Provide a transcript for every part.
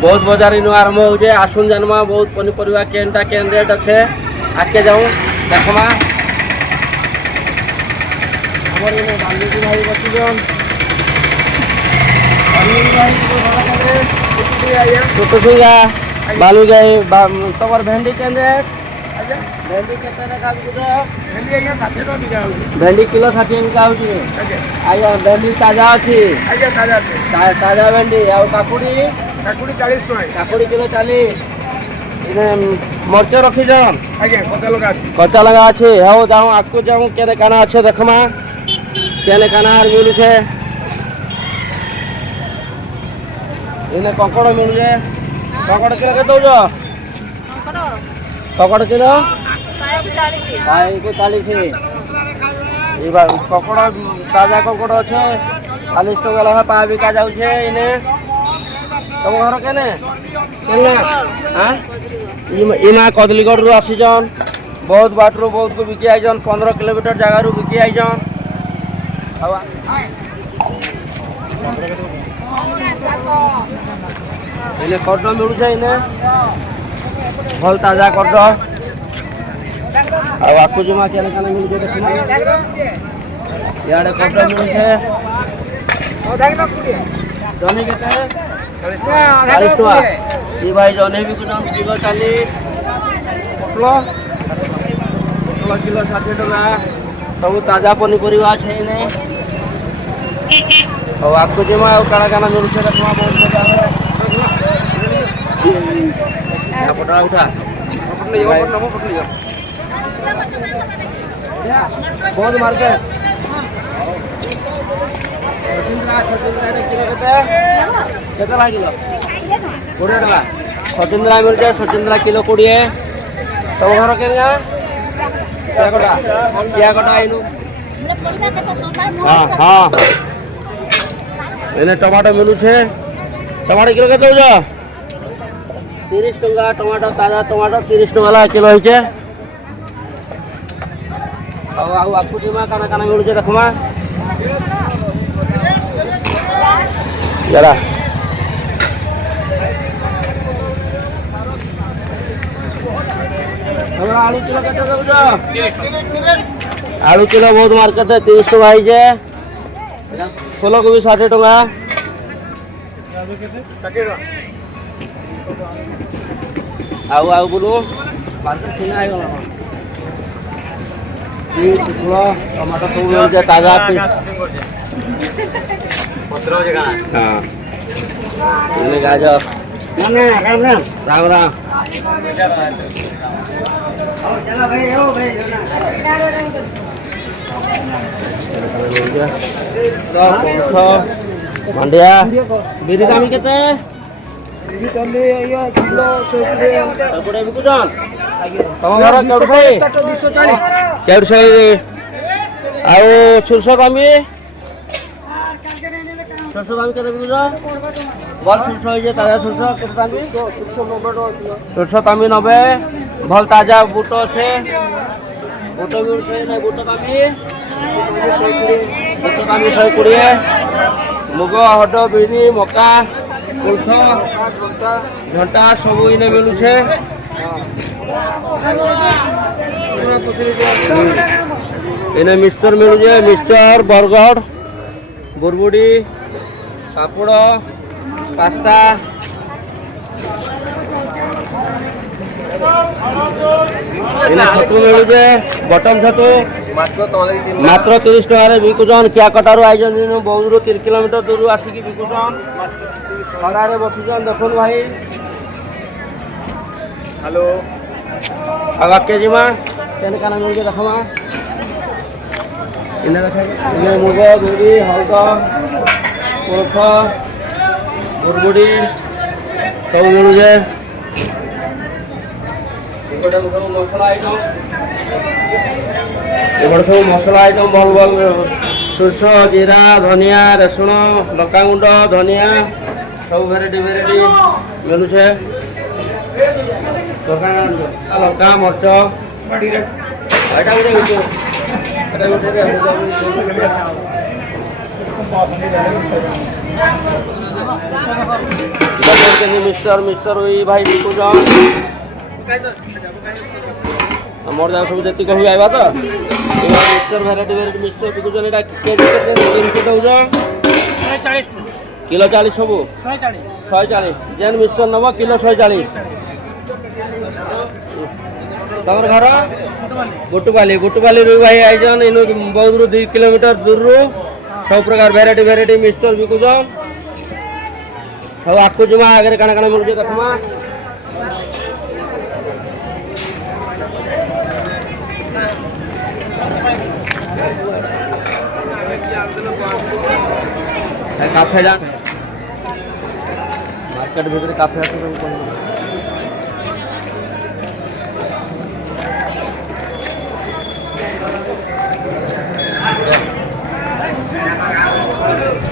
बहुत बजार इन आरंभ हो आसुन जानमा बहुत पनीपरिया केनटा केन रेट अच्छे आगे जाऊँ देखमा बाल्मीकि भाई बचुन छोट छुआ बालू गई तुम भेंडी केन रेट भेंडी के भेंडी किलो 60 बिका हो भेंडी ताजा अच्छी ताजा भेंडी आ काकुड़ी काकुड़ी 40 टका काकुड़ी किलो 40 मर्च रखीज कच्चा लगा अच्छे हाउ जाऊँ आपको जाऊँ केने काना अच्छे देखमा केने काना मिलू छे इन्हें कंकड़ मिलू छे कंकड़ किलो के दौज कंकड़ किलो 40 कंकड़ ताजा कंकड़ अच्छे 40 टका लगा पा बिका जाऊे इन्हें तुम घर केने इना कदलीगढ़ रू आसीजन बहुत बाटरू बहुत को बिकी आईजन 15 किलोमीटर जगह रू बिकी आईजन इने कड्ड मिलू इने भल ताजा कड्ड आकु जमा केने केने मिलू देखना याडे कड्ड मिलू जनी केते 40 टका ये भाई जने भी कुछ किलो 40 पटल किलो 60 टका सब ताजा पनीपरिया छे ने और आपको जमा काना काना मिलू छे देखमा बहुत मजा है या पटला उठा पटले यो नमो पटले यो बहुत मार्केट केतना किलो 20 टका सचिंद्रा मिल जाए सचिंद्रा किलो 20 तुम घर के क्या कटा आइनु हाँ हाँ इन्हें टमाटो मिलू छे टमाटो किलो के 30 टका टमाटो ताजा टमाटो 30 टका ला किलो होइछे आउ आपको सीमा काना काना मिलू छे देखमा जरा आलू किलो केते देबो आलू किलो बहुत मार्केट है 30 टका है फूल कोबी 60 टका आउ आउ बोलू मार्केट ठीक आइ गला फूल टमाटर तो मिल जाए ताजा पत्र जगह हां इने गाजर ना राम राम राम राम चला भाई ओ भाई मंडिया बिरी दाम केते बिरी तले या किलो 100 रुपया बिकुजन तम घर केउड भाई 240 केउड से आउ सुरसो कामी सरसों दाम केते बिकुजन बल सरसों होइजे ताजा सरसों केते दाम सरसों 90 टका किलो सरसों कामी 90 भल ताजा बूट छे बूट भी छे ना बूट कामी 120 मुग हड बिरी मका कुल्थ घंटा सब इने मिलू छे इने मिक्सचर मिलू छे मिक्सचर बरगड़ बुरबुड़ी पापड़ पास्ता इने छतु मिलू छे बटन छतु मात्र 30 टका बिकुचन क्या कटारू आइजन बहुत 3 किलोमीटर दूर आसिकी बिकुचन खरारे बसुचन देखुन भाई हेलो आगा के जिमा କେନ୍ କାଣା ମିଳୁଛେ ଦେଖମା ଇନେ ମୁଗ ବିରି ହଳଦ କୋଳଥ ବୁରବୁଡ଼ି ସବୁ ମିଳୁଛେ ଏପଟେ ସବୁ ମସଲା ଆଇଟମ୍ ଏପଟେ ସବୁ ମସଲା ଆଇଟମ୍ ଭଲ ଭଲ ସୋରିଷ ଜିରା ଧନିଆ ରସୁଣ ଲଙ୍କାଗୁଣ୍ଡ ଧନିଆ ସବୁ ଭେରାଇଟି ମିଳୁଛେ ଲଙ୍କା ମରିଚ ଏଇଟା ଗୋଟେ ମିକ୍ସଚର ଭାଇ ବିକୁଛନ୍ ଆମର ଯାହା ସବୁ ଯେତିକି କହିବି ଆଇବା ତ ମିକ୍ସଚର ଭେରାଇଟି ମିକ୍ସଚର ବିକୁଛନ୍ ଏଇଟା କେଜି କେତେ କେମିତି ଦେଉଛ କିଲୋ 40 ସବୁ 140 ଯେନ୍ ମିକ୍ସଚର ନେବ କିଲୋ 140 ତମର ଘର ଗୁଟୁପାଲିରୁ ଭାଇ ଆଇଛନ୍ ଇନୁ ବୌଦ୍ଧରୁ 2 କିଲୋମିଟର ଦୂରରୁ ସବୁ ପ୍ରକାର ଭେରାଇଟି ମିକ୍ସଚର ବିକୁଛନ୍ ସବୁ ଆଗକୁ ଯିମା ଆଗରେ କାଣା କାଣା ମିଳୁଛେ ଦେଖମା काफे जा मार्केट भीतर काफे आते सब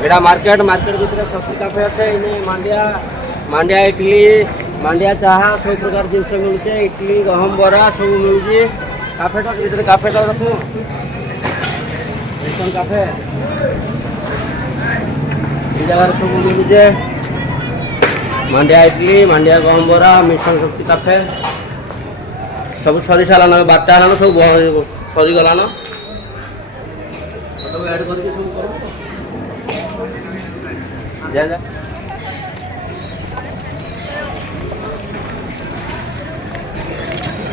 एड़ा मार्केट भीतर सब काफे आते इने मांडिया इडली मांडिया चाहा सब प्रकार जिनस मिलुचे इडली गहम बरा सब मिलुचे काफेटा भीतर काफेटा रखो रेस्टोरेंट काफे जगह सब मिलुचे मांडिया इडली मांडिया गहम बरा मिशन शक्ति काफे सब सरी सारान 12टा हेलान सब सरी गलान सब ऐड करके सब करो जा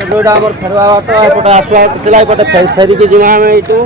एटा हमर फेरवा बात एपटे आसवा पिछला एपटे फेरी के जिमा में इटू